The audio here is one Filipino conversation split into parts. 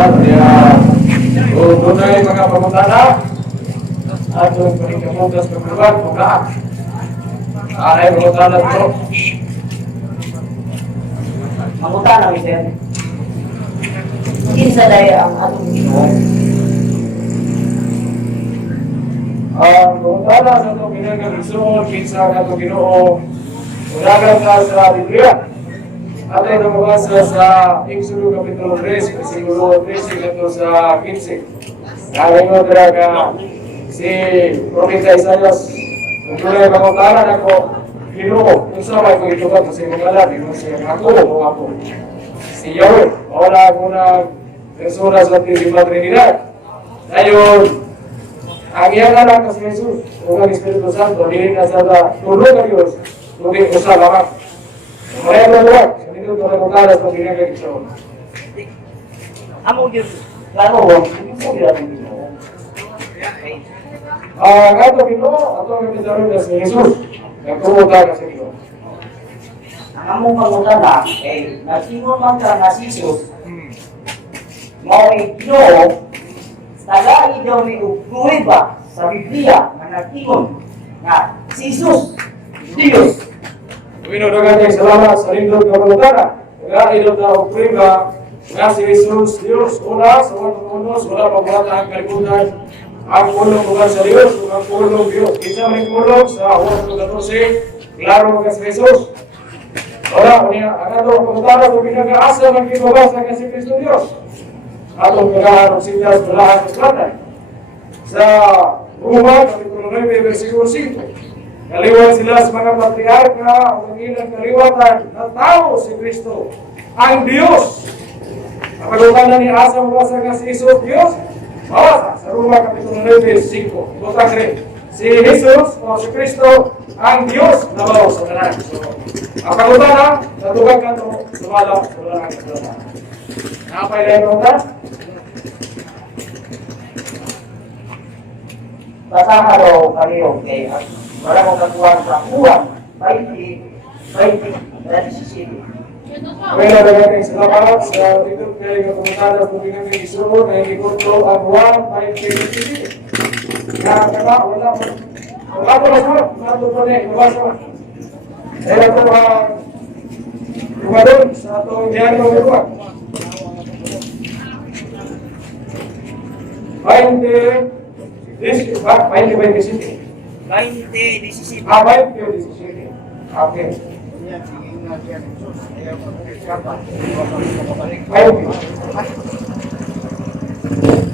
Kung doon ay mga pamutana, at yung panikamugas ng lugar, bukaan. Ay pamutana ito. Mangutana, Mr. Kinsa dahil ang atong Ginoo. Ang pamutana sa itong ginagalisuon, kinsa ka itong Ginoo, unagan ka sa Biblia. At ay namabasa sa Exodo Kapitulo 3, versikulo 13 ito sa 15. Nalingod ka si Propeta Isaias, kung tulay pangutaran ako, Ginoo, kung sa may kong itubat kasi mga lahat, ito siya ako o ako. Si Yahweh, wala ko na persona sa Trinidad Trinidad. Ngayon, ang iyang anak kasi Jesus, o ang Espiritu Santo, hindi na sa tulog ng Diyos, tulog ko sa lahat. Kaya na luwag, sa nito ko na mutalas ng ginagawa. Amo yun. Lalo, hindi mo yun ang Ginoo. Ang ato Ginoo, ato ang kapitaron na si Jesus, nagtumuta na sa Ginoo. Ang among pangutana, nasingon man ka na si Jesus, mao Ginoo, tagai daw may pruweba sa Biblia na nagtingon na si Jesus, Diyos. Pinudugan niya salamat sa lindog na pangutana. Nag-ailog na o priba na si Jesus, Diyos, una, sa mga unos, wala pagwata ang kalibutan. Ang pulong bukan sa Diyos, ang pulong Diyos. Isa rin pulong sa 1.12, klaro ka si Jesus. Wala, ang ato ang pangutana kung pinag-aasa ng kinubas na kasi Kristo Diyos. Atong pagkaharap siya sa lahat ng platay. Sa Roma, Kapitulo 9, versikulo 5. Kaliwan sila sa mga patriarka o ilang kaliwatan na tao si Kristo, ang Diyos. Ang pagkutana ni Asa mabasa nga si Jesus, Diyos, mabasa sa Roma Kapitulo 9, 5. Butang rin, si Jesus o si Kristo, ang Diyos na bawa sa kanan. So, ang pagkutana, natugag ka ito, sumala sa lahat ng kasalanan. Nakapay na yung pagkutana? Basahan daw kayo kay wala kong katuwang sa uwang 20, 17. Well, nagagawin salamat sa dito kaya yung pagkutana sa pinang ng Isunod na hindi ko ito ang 1, 5, 17. Kaya wala po. Wala po na sa wala po na nabasa. Kaya ito lumadon sa itong diyan ng luwag. 20-27. 20-17. 20-27. Okay.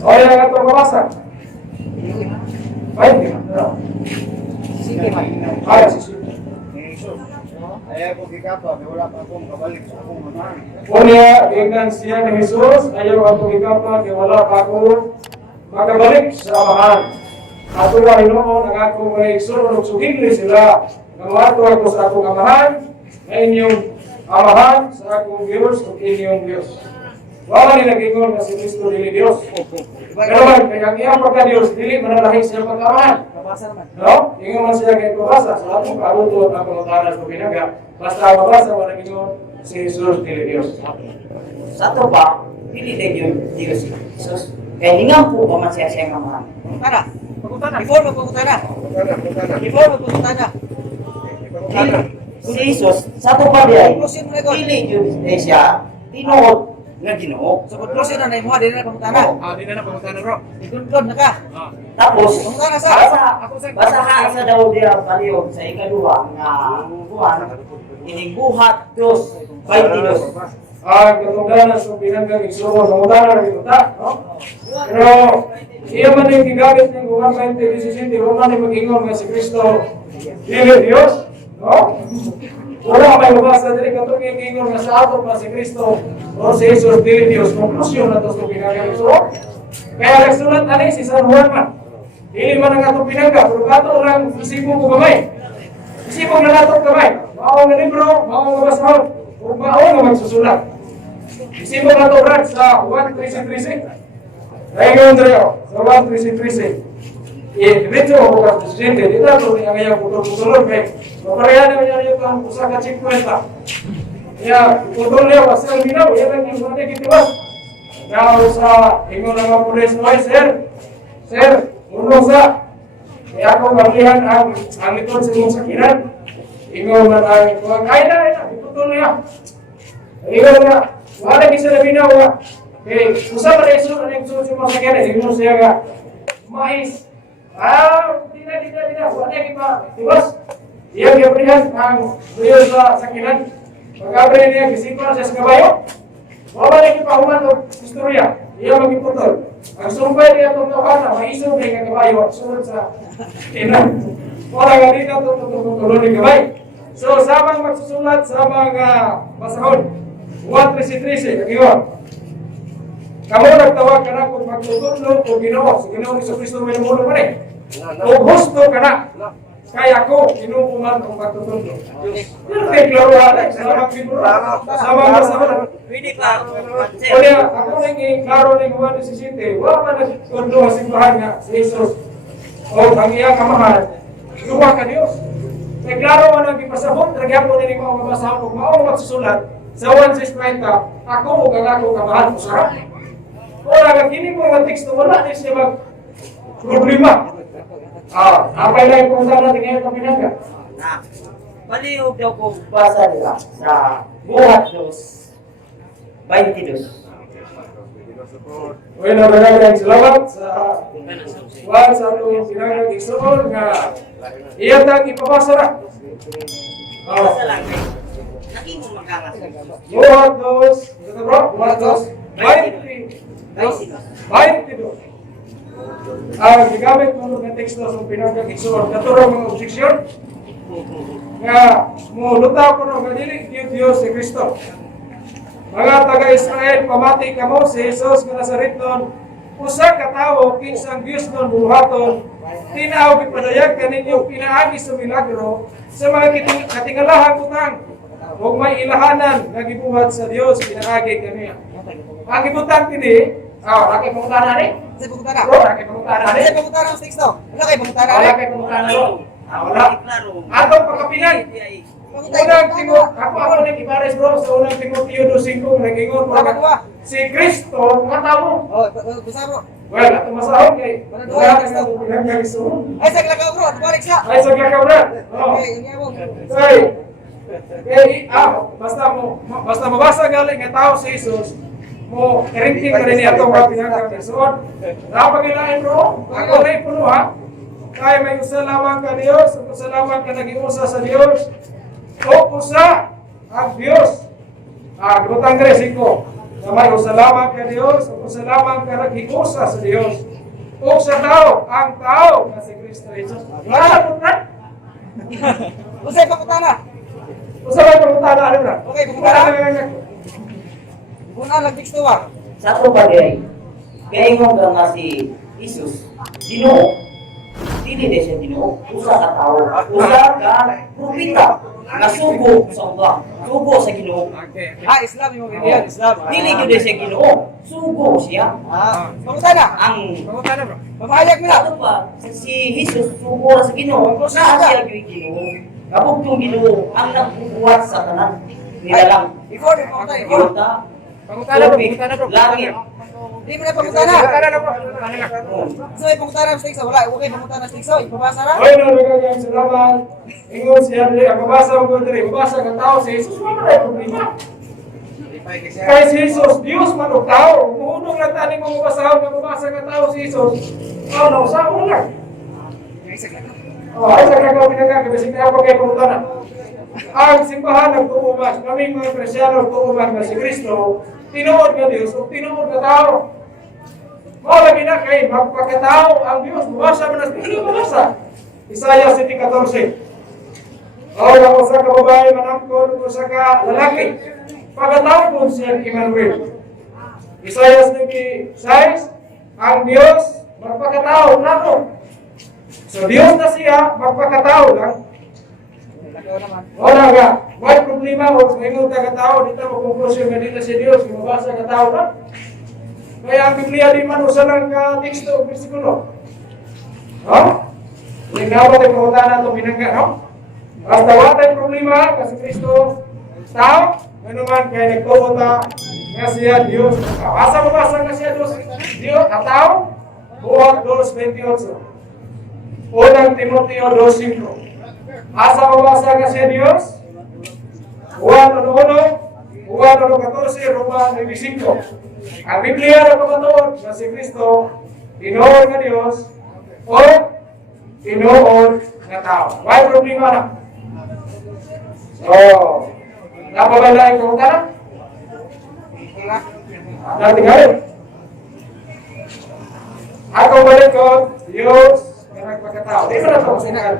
O yan ang itong mabasa. 20. Sige, man. Ay, sisip. Ayaw ko kikapa, wala pa akong kabalik sa akong mamahan. Unya, ingnan siya ni Jesus, ayaw ang pagkikapa, kaya wala pa ako makabalik sa amahan. Ato wa Ginoo nangako nga igsoon og sugili sila. Namato ako sa akong amahan, nga inyong amahan sa akong Diyos ug inyong Diyos. Wala ni nagingon nga si Kristo dili Dios. Pero man kay ang iyang pagka-Dios dili manalahi siya pagka-amahan. No? Ingon man siya kay pabasa sa atong kautot ang pangutanan sa binaga. Basta mabasa wala gingon si Jesus dili Dios. Sa to pa, dili na yun Diyos si Jesus. Kaya hingang po pa man siya siyang amahan. Pagkutana. Before magpagkutana. Si Jesus, sa to pa diay, dili yun siya, tinuod nga Ginoo. So, kung close na mo, di na pagkutana. Di na pangutanan ro. Itundod na ka. Tapos, Pagkutana sa. basaha sa daw diya palihog sa ikaduha nga buwan, ining buhat Diyos, 22. Ang katungdanan sa pinanggang igsoon pangutanan ito ta, no? Pero iya man yung gigamit ng Juan 20:17, wala man mag-ingon nga si Kristo dili Dios, no? Wala may mabasa dili katong ingon nga sa ato pa si Kristo o si Jesus dili Dios. Konklusyon na to sa pinanggang igsoon. Kaya nagsulat ani si San Juan man. Dili man ang atong pinangga, pero ato lang isipon ko gamay. Isipon na nato gamay. Mao nga libro, mao nga basahon, ug mao nga magsusulat. Isipon na ito, Brad, sa 1.13.13. Ngayon tayo, sa 1.13.13. Diretso ako ka presidente, di na ito niya ngayon putol-putulon kay maparehan naman niya yung kang usa ka 50. Kaya putol niya, wasal minaw, yan ang yung mga kitiwas. Now sa ingon nga pulis oy sir. Sir, uno sa kaya ako malihan ang likod sa inyong sakinan. Ingon na ang ay na, iputol niya. Ingon na, wala gisa na binaw nga. Okay, usa man iso ang susi mo sa kanya, ingon siya nga. Mais. Di na, wala gipa. Diwas. Iya gibrihan ang buyo sa sakinan. Pag-abre niya gisipa sa kabayo. Wala na gipa human og istorya. Iya magiputol. Ang sumpay niya itong tawhan, maisog niya ng kabayo at sunod sa kinan. Wala nga dito itong ng kabay. So, sabang magsusulat sa mga basahon, 1.13, kagiwa. Kamu nagtawag ka na kung magtutulog o Ginoo. Si Ginoo ni Kristo may numulo pa rin. Kung gusto ka na, kaya ko, kinukuman kung magtutulog. Pero kay klaro Alex, sabang figuro, sabang basahon. Pwede pa. Kaya ako nang klaro ni Juan 17, wala man nagkundo ang simbahan nga si Jesus. O ang iyang kamahal, luwa ka Diyos. Kaya klaro man ang ipasabot, nagyapo na ni mga mabasahon kung maong magsusulat sa 1.6.90, ako o ako kamahal ko sarap. Wala ka kini mo nga teksto, wala din siya mag-problema. Apay lang yung punta natin ngayon sa Pinangga. Palihog daw ko basa nila sa Buhat 2:22. Well, maraming salamat sa Juan sa atong Pinangga Igsoon nga iyatang ipabasa na. Basa lang kay naging makangas. Buhat 2:22. Ang gigamit mo ng teksto sa Pinangga Igsoon, naturang mga objeksyon nga mulutaw ko ng dili Diyos si Kristo. Mga taga-Israel, pamati kamo si Jesus nga Nazaretnon, usa ka tawo kinsang Dios non buhaton, tinaw gipadayag kaninyo pinaagi sa milagro sa mga katingalahan utang ug may ilahanan nga gibuhat sa Dios pinaagi kaniya. Ang gibutang kini, laki pangutana ni. Sa pagkutana. Laki pangutana ni. Sa pagkutana ng teksto. Wala kayo pagkutana. Wala kay pangutana ro. Wala. Atong pagkapinan. Unang Timoteo, ako nang ipares bro sa unang Timoteo 2:5 nag-ingon pa si Kristo nga tawo. Oh, basa bro. Well, ato masahon kay Wala ka Kristo Pinangga Igsoon. Ay, sa glakaw bro. Balik siya. Ay sa gakaw na. Okay, hindi mo. Basta mabasa galing nga tao si Jesus mo kerinting ka rin atong mga Pinangga Igsoon. Napagilain bro, ako rin puno ha. Kaya may usalaman ka Diyos, usalaman ka nag-iusa sa Diyos. O usa ang Diyos. Gutang Gresiko. Na may usalaman ka Diyos, usalaman ka nag-iusa sa Diyos. O sa tao, ang tao na si Kristo Jesus. Wala po na. Usay pagkutana. Usa may pagkutana ano na? Okay, pagkutana. Una lang teksto ba? Sa ato bagay, kaya mo nga si Jesus, Ginoo. Dili din siya Ginoo, usa ka tao, usa ka propeta nga sugo sa uba, sugo sa Ginoo. Islam yung ganyan, Islam. Dili gyud din siya Ginoo, sugo siya. Pagkutana. Ang Pagkutana bro. Pamahayag mo na. ano pa, si Jesus sugo ra sa Ginoo, na siya gyud Ginoo. Kabugtong Ginoo ang nagbubuhat sa tanan. Nilalang. Before, pagkutana. Before. Yuta, Pagkutana bro. langit. Hindi mo na pagkutana. Pagkutana na bro. So, may pagkutana ng teksto. Wala, okay, pagkutana ng teksto. Ipabasa na. Oy, nagagayang salamat. Ingon siya diri, ang mabasa ko diri, mabasa ka tao si Jesus, wala na problema. Kay si Jesus, Dios man og tao. Muhunong lang tani mo mabasa nga mabasa ka tao si Jesus. Ano, sa ulo lang. Ay sa kagaw Pinangga, kasi kaya pa kay pagkutana. Ang simbahan ng tuumas, kaming mga Kristyano tuumas na si Kristo, tinuod nga Dios o tinuod nga tao. Lagi na kay magpakatao ang Diyos. Mabasa mo na. Hindi mabasa. Isaiah 7:14. Ang usa ka babae manamkon, usa ka lalaki. Pagkatao po siya Emmanuel. Isaiah 7:6. Ang Diyos magpakatao nako. So Diyos na siya, magpakatao lang. Wala nga. May problema mo kung ingon ka tao, dito mo konklusyon nga dito si Diyos, mabasa ka tao lang. Kaya ang Biblia di man usa lang ka teksto o bersikulo. No? Hindi na ba tayo pagkutana ito Pinangga, no? Basta wala tayong problema kasi Kristo tao, ano man kaya nagtuota nga siya Diyos. Asa mo basa nga siya Diyos? At tao? Buhat 2:28. Unang Timoteo 2:5. Asa mo basa nga siya Diyos? Buhat 1:1, buhat 14, Roma 9:5. Ang Biblia na pagkatuon na si Kristo, tinuod nga Diyos o tinuod nga tao. May problema na. So, napabalain ko ka na? Dati ngayon. Ako balik ko, Diyos na nagpagkatao. Di ba na ito sinagal?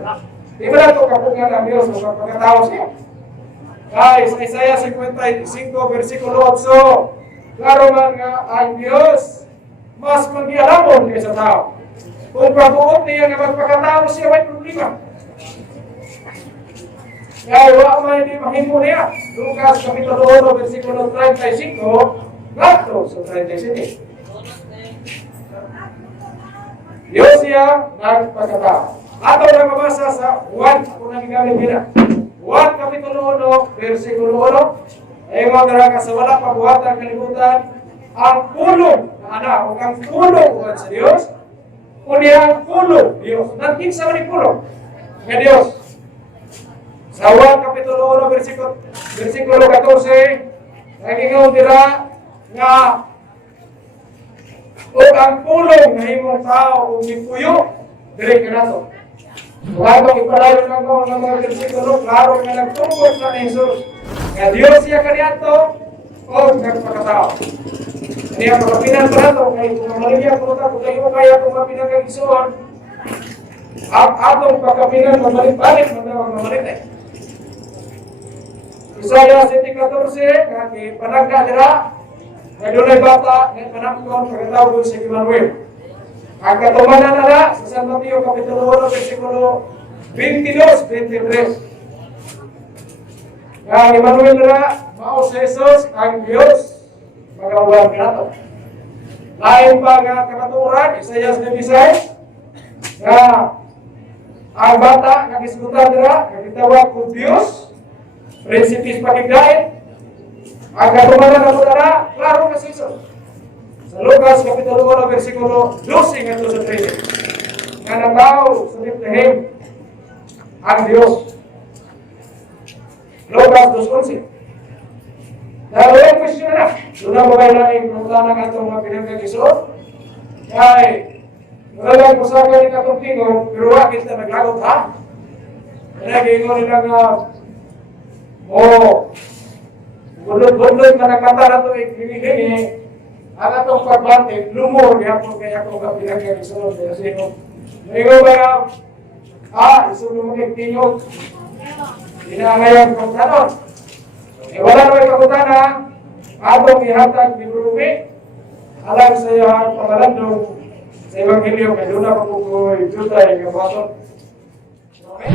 Di ba na ito kapungan ng Diyos na nagpagkatao siya? Guys, Isaiah 55, versikulo 8. Klaro man nga ang Diyos mas maghialamon kaysa tao. Kung pabuot niya nga magpakatao siya, may problema. Kaya wala man hindi mahimo niya. Lucas kapitulo 1, versikulo 35, gato sa 37. Diyos siya nagpakatao. Ato na mabasa sa Juan, ako nang gamit nila. Juan kapitulo 1, versikulo 1. Ay mga daraga sa wala pabuhatan kalibutan, ang pulong na anak o ang pulong uwan sa Diyos, kundi ang pulong Diyos. Naging sa maning pulong nga Diyos. Sa 1 kapitulo 1, versikulo 14, naging dira nga o ang pulong na himong tao o mipuyo, direk ka na to. Habang ipalayo ng mga versikulo, klaro nga nagtungkol sa Jesus. Nga Diyos siya kaniyato o nagpakatao. Kaniya pagkapinan pa nato, kaya kung maligyan ko na, kung kayo kaya kung mapinang kang isuon, at atong pagkapinan mabalik-balik, mabalik eh. Isaiah 7:14, kaya panagka dira, kaya doon bata, ngayon panagkon, pagkatawag sa Emmanuel. Ang katumanan na na, sa San Mateo, kapitulo 1, versikulo 22-23. Ang Emmanuel na mao sa Jesus, ang Diyos, magawa ka nato. Lain pa nga kamaturan, Isaiah 9:6, nga ang bata, kagisgutan nila, kagitawag kong Diyos, prinsipis pakigdain, ang katumanan na muna na, klaro na sa Jesus. Sa Lucas, kapitulo 1, versikulo 12, nga sa 13. Nga nataw sa Bethlehem, ang Diyos. Lucas 2:11. Dahil yung question na, doon na mabay na yung pagkutanan ng itong mga pinagkagisod. Kaya, nalang ko sa akin itong tingog, pero wakit na naglagot ha? Kaya nila nga, budlot-budlot na nagkata na ito ikinihingi, ang itong pagbante, lumor, kaya ako ka pinagkagisod. Kaya sino, ngayon ba isunod mo kayong tingog, Inangayon kong tanon. Wala naman pagkutana, atong ihatag ni Brumi, alam sa iyo ang pangalandong sa Ebanghelyo, kaya doon na pagkukuloy, jutay, kabaton. Okay?